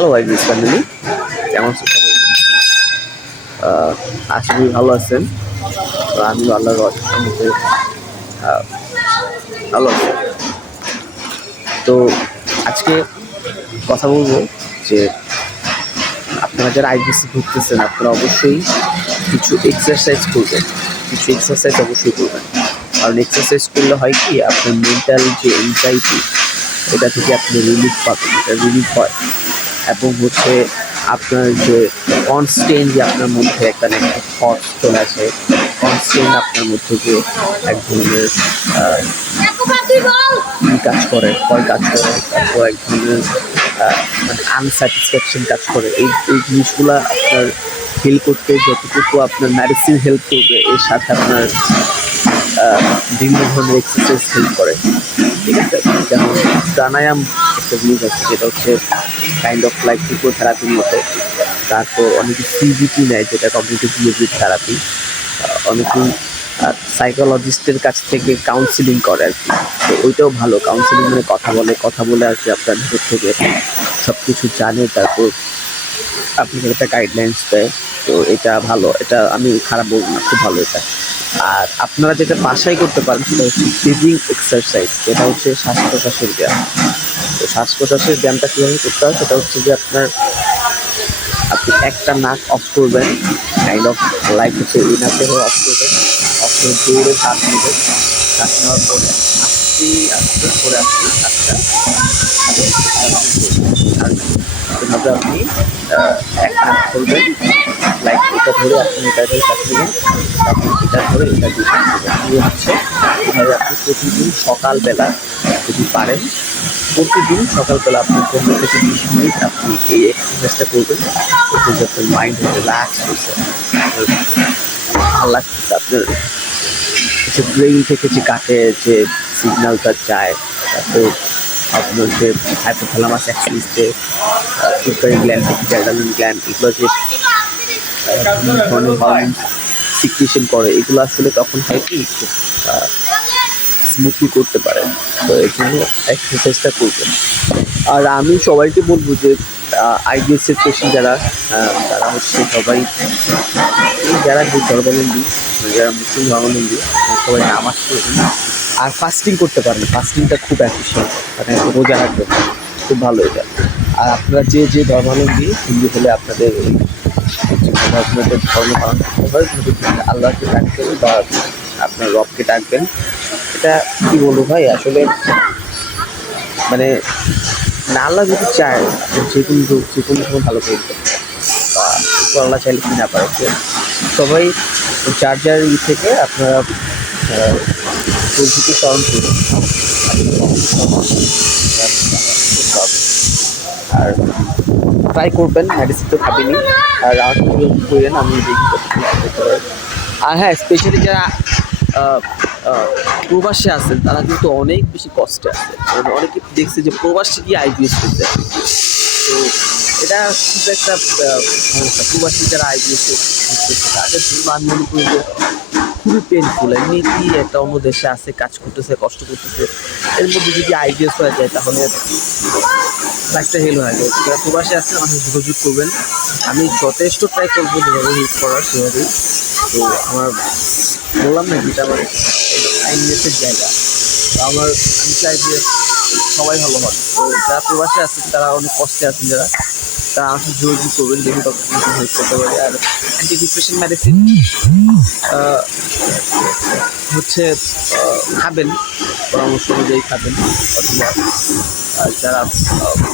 Hello IBS family, কেমন আছেন সবাই? আশা করি ভালো আছেন। তো আমি আল্লাহর রহমতে ভালো আছি। তো আজকে কথা বলবো যে আপনারা যারা আইবিএসসি ঘুরতেছেন আপনারা অবশ্যই কিছু এক্সারসাইজ করবেন, অবশ্যই করবেন। কারণ এক্সারসাইজ করলে হয় কি, আপনার মেন্টাল যে এনজাইটি এটা থেকে আপনি রিলিফ পাবেন, এটা রিলিফ হয়। এবং হচ্ছে আপনার যে কনস্ট্যান্ট যে আপনার মধ্যে একটা থটস চলে আসে, কনস্ট্যান্ট আপনার মধ্যে যে এক ধরনের ভয় কাজ করে, তারপর এক ধরনের মানে আনস্যাটিসফ্যাকশন কাজ করে। এই জিনিসগুলো আপনার ফিল করতে যতটুকু আপনার মেডিসিন হেল্প করবে, এর সাথে আপনার বিভিন্ন ধরনের এক্সারসাইজ হেল্প করে। ঠিক আছে, যেমন প্রাণায়াম একটা জিনিস আছে যেটা হচ্ছে কাইন্ড অফ লাইক ফিজিওথেরাপির মতো। তারপর অনেকে সিবিটি নেয়, যেটা কগনিটিভ বিহেভিয়ার থেরাপি। অনেকেই সাইকোলজিস্টের কাছ থেকে কাউন্সিলিং করে আর কি। তো ওইটাও ভালো, কাউন্সিলিং মানে কথা বলে আর কি আপনার ভিতর থেকে সব কিছু জানে, তারপর আপনাকে একটা গাইডলাইন্স দেয়। তো এটা ভালো, এটা আমি খারাপ বলবো না, খুব ভালো এটা। আর আপনারা যেটা বাসায় করতে পারেন সেটা হচ্ছে ব্রিদিং এক্সারসাইজ, যেটা হচ্ছে শ্বাস প্রশ্বাসের ব্যায়াম। তো শ্বাস প্রশ্বাসের ব্যায়ামটা কীভাবে করতে হয় সেটা হচ্ছে যে আপনি একটা নাক অফ করবেন, কাইন্ড অফ লাইক হচ্ছে এই নাকে অফ করবেন, অফ করে জোরে শ্বাস নেবেন। শ্বাস নেওয়ার পরে আস্তে আস্তে করে আপনি শ্বাসটা এভাবে আপনি এক নাক করবেন, লাইক এটা ধরে আপনি এটা ধরে শ্বাস নেবেন, আপনি এটা ধরে এটা দিয়ে শ্বাস নেবেন। এই হচ্ছে এভাবে আপনি প্রতিদিন সকালবেলা যদি পারেন, প্রতিদিন সকালবেলা আপনি 15 থেকে 20 মিনিট আপনি এই এক্সারসাইজটা করবেন। এতে যে আপনার মাইন্ড রিল্যাক্স হয়েছে, ভালো লাগতেছে, আপনার হচ্ছে ব্রেইন থেকে যে কাটে যে সিগন্যালটা যায়, তারপর আপনার যে হাইপোথ্যালামাস অ্যাক্সিস যে পিটুইটারি গ্ল্যান্ড থেকে অ্যাডারিনাল গ্ল্যান্ড, এগুলো যে বিভিন্ন ধরনের হরমোন সিক্রেশন করে, এগুলো আসলে তখন হয় কি খুব স্মুথলি করতে পারে। তো এই জন্য এক্সারসাইজটা করবেন। আর আমি সবাইকে বলবো যে আইবিএসের পেশেন্ট যারা, তারা হচ্ছে সবাই যারা যে ধর্মাবলম্বী, যারা মুসলিম ধর্মাবলম্বী, সবাই নামাজ পড়বেন আর ফাস্টিং করতে পারেন। ফাস্টিংটা খুব অ্যাফিসিয়েন্ট, মানে রোজা রাখবেন, খুব ভালো এটা। আর আপনারা যে ধর্মাবলম্বী, হিন্দু হলে আপনাদের আপনাদের ধর্ম পালন করতে হয়, আল্লাহকে ডাকবেন বা আপনার রবকে ডাকবেন। এটা কি বলবো ভাই, আসলে মানে না, আল্লাহ যদি চায় যে কোনো সময় ভালো করে দিতে পারে, বা আল্লাহ চাইলে কি না পারে। তো সবাই যার থেকে আপনারা পরিচিতি স্মরণ করুন আর ট্রাই করবেন। মেডিসিন তো খাবেনি, আর আমাকে করেন, আমি দেখি করতে পারি। আর হ্যাঁ, স্পেশালি যারা প্রবাসে আছেন তারা কিন্তু অনেক বেশি কষ্টে আছে। মানে অনেকে দেখছে যে প্রবাসে গিয়ে আইবিএস করতে, তো এটা খুব একটা সমস্যা। প্রবাসী যারা আইবিএস করতেছে তাদের জন্য আমি মনে করি যে খুবই পেনফুল। এমনি কি একটা অন্য দেশে আছে, কাজ করতেছে, কষ্ট করতেছে, এর মধ্যে যদি আইবিএস হয়ে যায় তাহলে লাইফটা হেল হয়ে যায়। যারা প্রবাসে আছেন আমাকে যোগাযোগ করবেন, আমি যথেষ্ট ট্রাই করবো যেভাবে হেল্প করার সেভাবেই। তো আমার বললাম না, যেটা আমার আইবিএসের জায়গা, তো আমি চাই যে সবাই ভালো হয়। তো যারা প্রবাসে আছেন তারা অনেক কষ্টে আছেন, যারা তারা আমাকে যোগাযোগ করবেন, দেখি তখন হেল্প করতে পারে। আর অ্যান্টি ডিপ্রেশন মেডিসিন হচ্ছে খাবেন, পরামর্শ অনুযায়ী খাবেন। অথবা যারা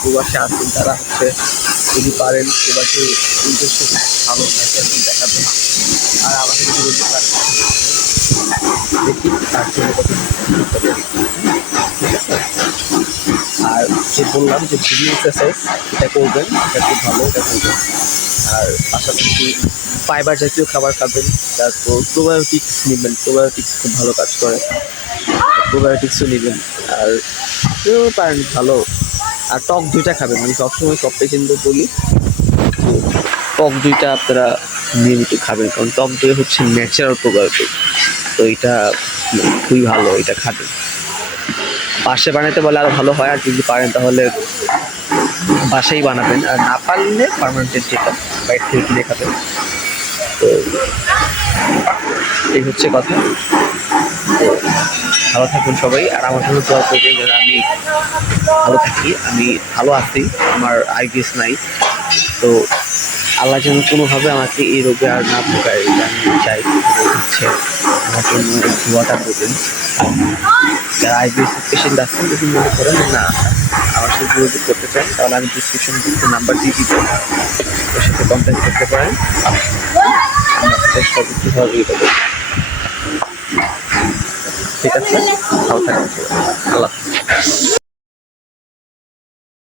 প্রবাসে আছেন তারা হচ্ছে যদি পারেন প্রবাসী উদ্দেশ্যে ভালো মেডিসিন দেখাবেন। আর আমাদের যোগাযোগ দেখি তার জন্য কত করতে পারি। ঠিক আছে, আর যে বললাম যে ব্রিদিং এক্সারসাইজ এটা করবেন, এটা খুব ভালো, এটা করবেন। আর পাশাপাশি ফাইবার জাতীয় খাবার খাবেন, তারপর প্রোবায়োটিক্স নেবেন, প্রোবায়োটিক্স খুব ভালো কাজ করে, প্রোবায়োটিক্সও নেবেন। আর কেউ পারেন ভালো। আর টক দইটা খাবেন, আমি সবসময় সব পেশেন্টদের বলি টক দইটা আপনারা নিয়মিত খাবেন, কারণ টক দই হচ্ছে ন্যাচারাল প্রোবায়োটিক। তো এটা খুবই ভালো, এটা খাবেন। পাশে বানাতে বলে আরও ভালো হয়, আর যদি পারেন তাহলে বাসায় বানাবেন, আর না পারলে পার্মানেন্টের যেটা বাইরে থেকে কিনে খাবেন। তো এই হচ্ছে কথা। তো ভালো থাকুন সবাই, আর আমার জন্য দোয়া করবেন যেন আমি ভালো থাকি, আমি ভালো আছি, আমার আইবিএস নাই। তো আল্লাহ যেন কোনোভাবে আমাকে এই রোগে আর না ভোগায়, এটা আমি চাই। হচ্ছে আমার জন্য দোয়াটা করবেন। যারা আইবিএস পেশেন্ট আছেন, যদি মনে করেন না আমার সাথে যোগাযোগ করতে চান, তাহলে আমি ডিসক্রিপশন বক্সে নাম্বার দিয়ে দিব, ওর সাথে কন্ট্যাক্ট করতে পারেন। আমরা সর্বোচ্চ সহযোগিতা করব। ঠিক আছে, ভালো থাকবেন। আল্লাহ।